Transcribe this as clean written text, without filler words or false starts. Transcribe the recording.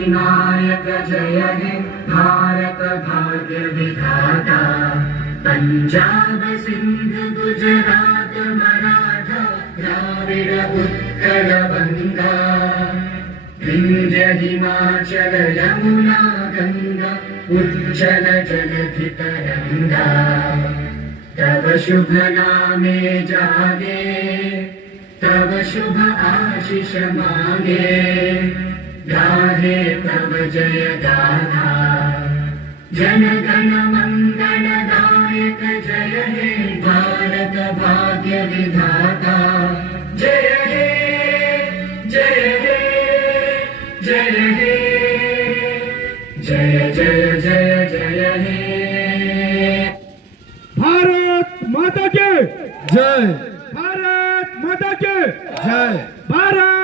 अधिनायक जय हे भारत भाग्य विधाता। पंजाब सिंध गुजरात मराठा द्राविड़ उत्कल बंगा, विंध्य हिमाचल यमुना गंगा उज्जल जलधि तरंगा। तव शुभ नामे जागे, तव शुभ आशीष मांगे, गाहे तव जय गाथा। जन गण मंगल दायक जय हे भारत भाग्य विधाता। जय हे जय हे जय हे जय जय जय जय हे। भारत माता की जय भारत माता की जय भारत